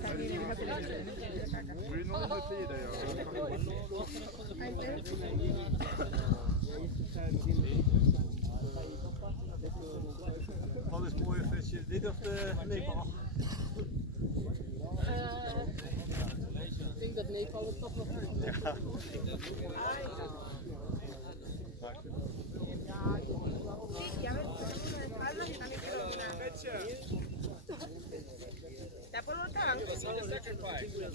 Moet je nog een tweede, Wat is het mooie visje? Dit of de Nepal? Ik denk dat Nepal het toch nog is. Ja. Ya por lo tanto,